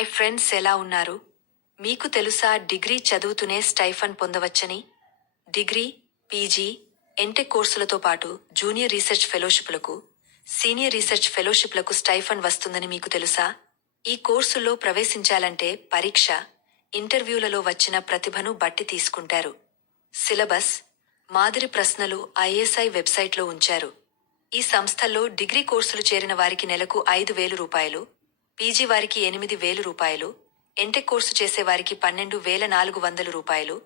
Hi friends, ఎలా ఉన్నారు? మీకు తెలుసా డిగ్రీ చదువుతూనే స్టైఫండ్ పొందవచ్చని? డిగ్రీ, పీజీ, ఎంటెక్ కోర్సులతో పాటు జూనియర్ రీసెర్చ్ ఫెలోషిప్లకు, సీనియర్ రీసెర్చ్ ఫెలోషిప్లకు స్టైఫండ్ వస్తుందని మీకు తెలుసా? ఈ కోర్సుల్లో ప్రవేశించాలంటే పరీక్ష, ఇంటర్వ్యూలలో వచ్చిన ప్రతిభను బట్టి తీసుకుంటారు. సిలబస్, మాదిరి ప్రశ్నలు ఐఎస్ఐ వెబ్సైట్లో ఉంచారు. ఈ సంస్థల్లో డిగ్రీ కోర్సులు చేరిన వారికి నెలకు 5,000 రూపాయలు, పీజీ వారికి 8,000 రూపాయలు, ఎంటెక్ కోర్సు చేసేవారికి 12,400 రూపాయలు,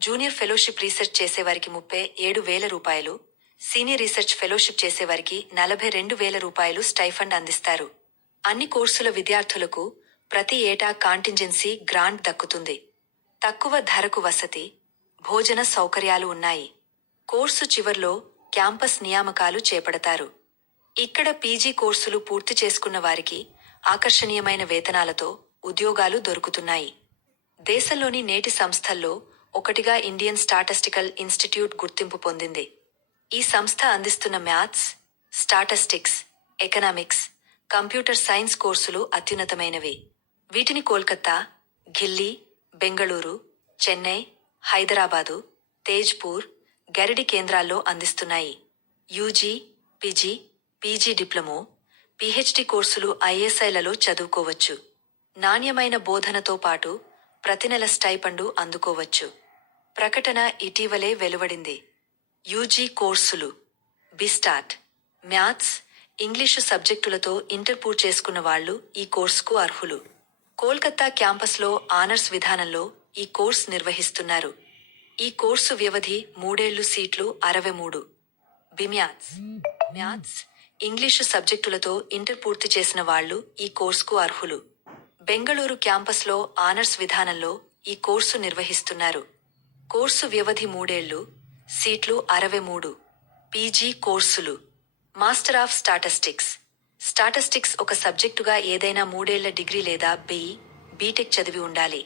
జూనియర్ ఫెలోషిప్ రీసెర్చ్ చేసేవారికి 37,000 రూపాయలు, సీనియర్ రీసెర్చ్ ఫెలోషిప్ చేసేవారికి 42,000 రూపాయలు స్టైఫండ్ అందిస్తారు. అన్ని కోర్సుల విద్యార్థులకు ప్రతి ఏటా కాంటింజెన్సీ గ్రాంట్ దక్కుతుంది. తక్కువ ధరకు వసతి, భోజన సౌకర్యాలు ఉన్నాయి. కోర్సు చివర్లో క్యాంపస్ నియామకాలు చేపడతారు. ఇక్కడ పీజీ కోర్సులు పూర్తి చేసుకున్న వారికి ఆకర్షణీయమైన వేతనాలతో ఉద్యోగాలు దొరుకుతున్నాయి. దేశంలోని నేటి సంస్థల్లో ఒకటిగా ఇండియన్ స్టాటిస్టికల్ ఇన్స్టిట్యూట్ గుర్తింపు పొందింది. ఈ సంస్థ అందిస్తున్న maths, statistics, economics, computer science కోర్సులు అత్యున్నతమైనవి. వీటిని కోల్కతా, ఢిల్లీ, బెంగళూరు, చెన్నై, హైదరాబాదు, తేజ్పూర్, గరిడి కేంద్రాల్లో అందిస్తున్నాయి. యూజీ, పీజీ డిప్లొమో, పీహెచ్డీ కోర్సులు ఐఎస్ఐలలో చదువుకోవచ్చు. నాణ్యమైన బోధనతో పాటు ప్రతి నెల స్టైపండు అందుకోవచ్చు. ప్రకటన ఇటీవలే వెలువడింది. యూజీ కోర్సులు: బిస్టాట్, మ్యాథ్స్, ఇంగ్లీషు సబ్జెక్టులతో ఇంటర్ పూర్తి చేసుకున్న వాళ్లు ఈ కోర్సుకు అర్హులు. కోల్కతా క్యాంపస్లో ఆనర్స్ విధానంలో ఈ కోర్సు నిర్వహిస్తున్నారు. ఈ కోర్సు వ్యవధి 3 ఏళ్లు, సీట్లు 63. బిమ్యాథ్స్, మ్యాథ్స్, ఇంగ్లీషు సబ్జెక్టులతో ఇంటర్ పూర్తి చేసిన వాళ్లు ఈ కోర్సుకు అర్హులు. బెంగళూరు క్యాంపస్లో ఆనర్స్ విధానంలో ఈ కోర్సు నిర్వహిస్తున్నారు. కోర్సు వ్యవధి 3 ఏళ్లు, సీట్లు 63. పీజీ కోర్సులు: మాస్టర్ ఆఫ్ స్టాటిస్టిక్స్. స్టాటిస్టిక్స్ ఒక సబ్జెక్టుగా ఏదైనా 3 ఏళ్ల డిగ్రీ లేదా బీటెక్ చదివి ఉండాలి.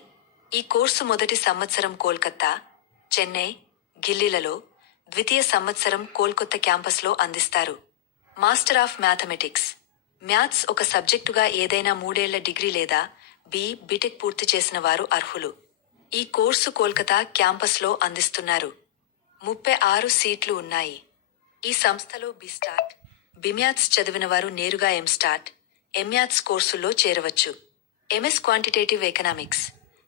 ఈ కోర్సు మొదటి సంవత్సరం కోల్కతా, చెన్నై, ఢిల్లీలలో, ద్వితీయ సంవత్సరం కోల్కతా క్యాంపస్లో అందిస్తారు. Master of mathematics. మ్యాథ్స్ ఒక సబ్జెక్టుగా ఏదైనా 3 ఏళ్ల డిగ్రీ లేదా బీటెక్ పూర్తి చేసిన వారు అర్హులు. ఈ కోర్సు కోల్కతా క్యాంపస్లో అందిస్తున్నారు. 36 సీట్లు ఉన్నాయి. ఈ సంస్థలో బిస్టాట్, బిమ్యాథ్స్ చదివిన వారు నేరుగా ఎంస్టాట్, ఎంయాథ్స్ కోర్సుల్లో చేరవచ్చు. MS quantitative economics.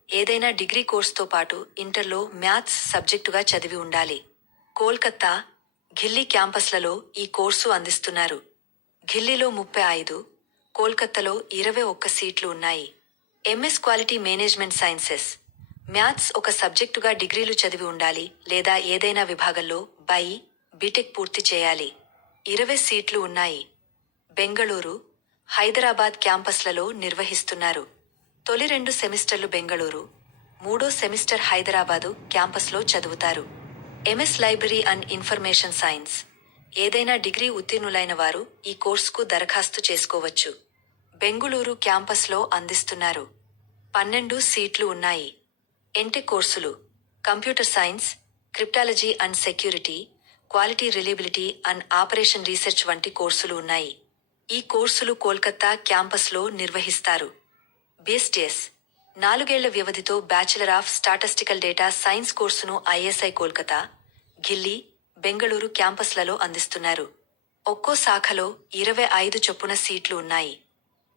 ఏదైనా డిగ్రీ కోర్సుతో పాటు ఇంటర్లో మ్యాథ్స్ సబ్జెక్టుగా చదివి ఉండాలి. కోల్కతా, ఢిల్లీ క్యాంపస్లలో ఈ కోర్సు అందిస్తున్నారు. ఢిల్లీలో 35, కోల్కతాలో 21 సీట్లు ఉన్నాయి. MS quality management sciences. Maths ఒక సబ్జెక్టుగా డిగ్రీలు చదివి ఉండాలి లేదా ఏదైనా విభాగంలో బీటెక్ పూర్తి చేయాలి. 20 సీట్లు ఉన్నాయి. బెంగళూరు, హైదరాబాద్ క్యాంపస్లలో నిర్వహిస్తున్నారు. తొలి 2 సెమిస్టర్లు బెంగళూరు, 3వ సెమిస్టర్ హైదరాబాదు క్యాంపస్లో చదువుతారు. MS library and information science. ఏదైనా డిగ్రీ ఉత్తీర్ణులైన వారు ఈ కోర్సుకు దరఖాస్తు చేసుకోవచ్చు. బెంగుళూరు క్యాంపస్లో అందిస్తున్నారు. 12 సీట్లు ఉన్నాయి. ఎంటెక్ కోర్సులు: computer science, cryptology and security, quality reliability and operation research వంటి కోర్సులు ఉన్నాయి. ఈ కోర్సులు కోల్కతా క్యాంపస్లో నిర్వహిస్తారు. బీఎస్టీఎస్. 4 ఏళ్ల వ్యవధితో bachelor of statistical data science కోర్సును ఐఎస్ఐ కోల్కతా, ఢిల్లీ, బెంగళూరు క్యాంపస్లలో అందిస్తున్నారు. ఒక్కో శాఖలో 25 చొప్పున సీట్లు ఉన్నాయి.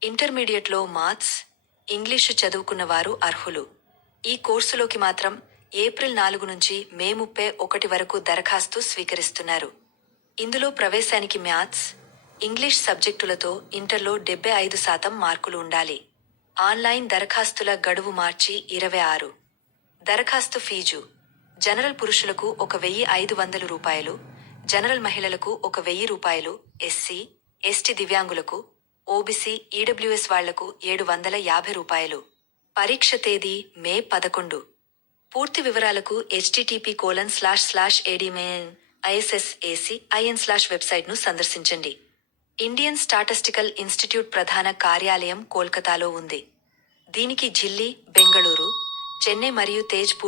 ఇంటర్మీడియట్లో మ్యాథ్స్, ఇంగ్లీషు చదువుకున్న వారు అర్హులు. ఈ కోర్సులోకి మాత్రం ఏప్రిల్ 4 నుంచి మే 31 వరకు దరఖాస్తు స్వీకరిస్తున్నారు. ఇందులో ప్రవేశానికి మ్యాథ్స్, ఇంగ్లీష్ సబ్జెక్టులతో ఇంటర్లో 75% మార్కులు ఉండాలి. ఆన్లైన్ దరఖాస్తుల గడువు మార్చి 26. దరఖాస్తు ఫీజు: జనరల్ పురుషులకు 1,500 రూపాయలు, జనరల్ మహిళలకు 1,000 రూపాయలు, ఎస్సీ, ఎస్టీ దివ్యాంగులకు, ఓబీసీ, ఈడబ్ల్యూఎస్ వాళ్లకు 750 రూపాయలు. పరీక్ష తేదీ మే 11. పూర్తి వివరాలకు http://admin.issacin/ వెబ్సైట్ను సందర్శించండి. ఇండియన్ స్టాటిస్టికల్ ఇన్స్టిట్యూట్ ప్రధాన కార్యాలయం కోల్కతాలో ఉంది. దీనికి ఢిల్లీ, బెంగళూరు, చెన్నై మరియు తేజ్పూర్